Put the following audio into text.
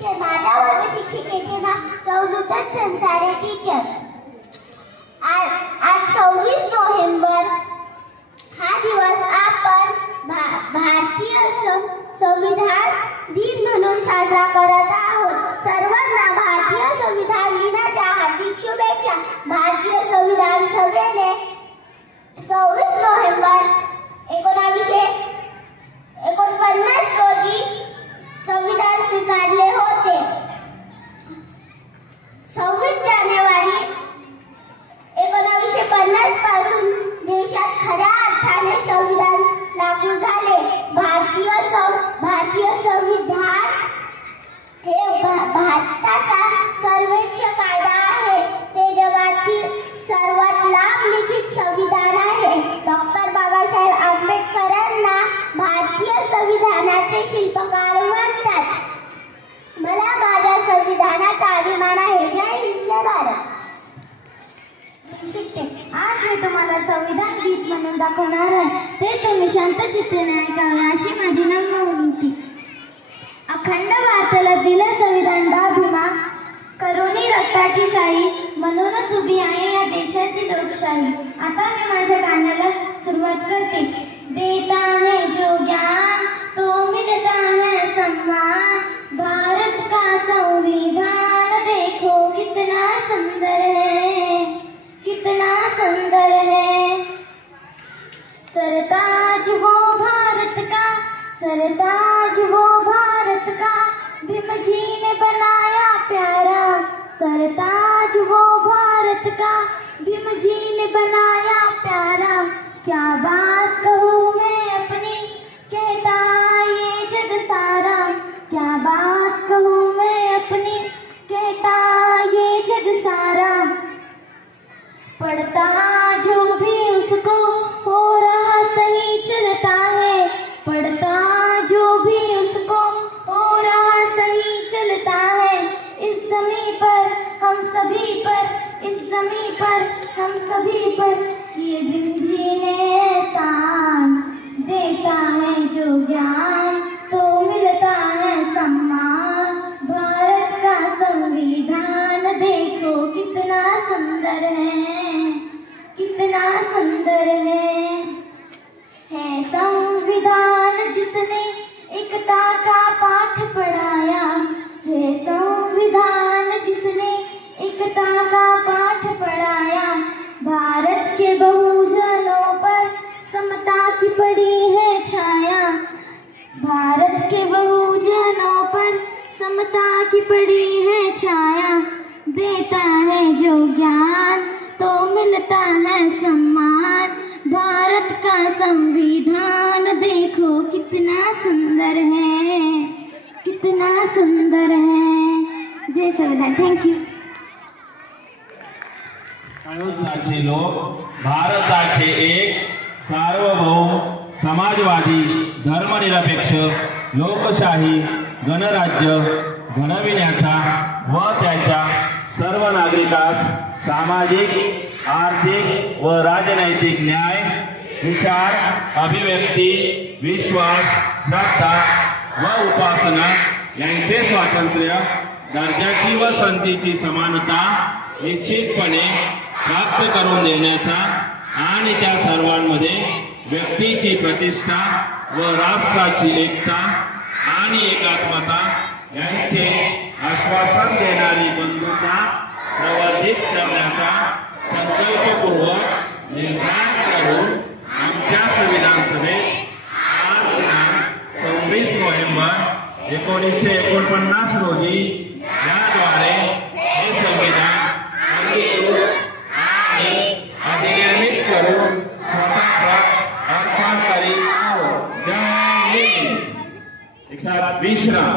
Teacher, माझ्या वर्ग शिक्षिकेचे नाव सौ संसारे टीचर। आज 26 नोव्हेंबर हा दिवस आपण भारतीय संविधान दिन म्हणून साजरा करत आहोत। सर्वांना भारतीय संविधान दिनाच्या हार्दिक शुभेच्छा। भारतीय संविधान सभेने 26 नोव्हेंबर 1949 रोजी संविधान स्वीकारले होते। 26 जानेवारी 1950 पासून देशात खऱ्या अर्थाने संविधान लागू झाले। भारतीय संविधान हे भारताचा सर्वोच्च कायदा आहे। ते जगातील सर्वात लांब लिखित संविधान आहे। डॉक्टर बाबासाहेब आंबेडकरांना भारतीय संविधानाचे शिल्पकार म्हणतात। मला माझ्या संविधानाचा अभिमान आहे। जय हिंद, जय भारत। आज मी तुम्हाला संविधान गीत म्हणून दाखवणार आहे, ते तुम्ही शांत चित्ताने ऐकावे अशी माझी नम्र विनंती। अखंड भारताला दिलं संविधान भीमा, करुणी रक्ताची शाही, म्हणूनच उभी आहे या देशाची लोकशाही। आता मी माझ्या गाण्याला सुरुवात करते। देता है जो ज्ञान तो मिलता है सम्मान, भारत का संविधान देखो कितना सुंदर है, कितना सुंदर है। सरताज वो भारत का, सरताज वो भारत का, भीम जी ने बनाया प्यारा। सरताज वो भारत का, भीम जी ने बनाया प्यारा। क्या बात कहूँ मैं अपनी, कहता ये जग सारा। क्या बात कहूँ मैं अपनी, कहता ये जग सारा। पढ़ता जो भी उसको हो रहा सही चलता है, पढ़ता जो भी उसको हो रहा सही चलता है। इस ज़मीं पर हम सभी पर, इस ज़मीं पर हम सभी पर किए भीम जी ने एहसान। देता है जो ज्ञान तो मिलता है सम्मान, भारत का संविधान देखो कितना सुंदर है, कितना सुंदर है। संविधान जिसने एकता का पाठ पढ़ाया, है संविधान जिसने एकता का पाठ पढ़ाया। भारत के बहुजनों पर समता की पड़ी है छाया, भारत के बहुजनों पर समता की पड़ी है छाया। देता है जो ज्ञान तो मिलता है सम्मान, भारत का संविधान देखो कितना सुंदर है, कितना सुंदर है। जय संविधान। Thank you. अयोध्याचे लोक भारताचे एक सार्वभौम समाजवादी धर्मनिरपेक्ष लोकशाही गणराज्य घडविण्याचा व त्याच्या सर्व नागरिकास सामाजिक, आर्थिक व राजनैतिक न्याय, विचार, अभिव्यक्ती, विश्वास, श्रद्धा व उपासना यांचे स्वातंत्र्य, दर्जाची व संधीची समानता निश्चितपणे प्राप्त करून देण्याचा आणि त्या सर्वांमध्ये व्यक्तीची प्रतिष्ठा व राष्ट्राची एकता आणि एकात्मता यांचे आश्वासन देणारी बंधुता प्रवर्धित करण्याचा संकल्पपूर्वक निर्धार करून आमच्या संविधान सभेत आज दिनांक 26 नोव्हेंबर 1949 रोजी याद्वारे हे संविधान अंगीकृत आणि अधिनियमित करून स्वतंत्र अर्पण करीत आहोत। जय हिंद। एक साथ विश्राम।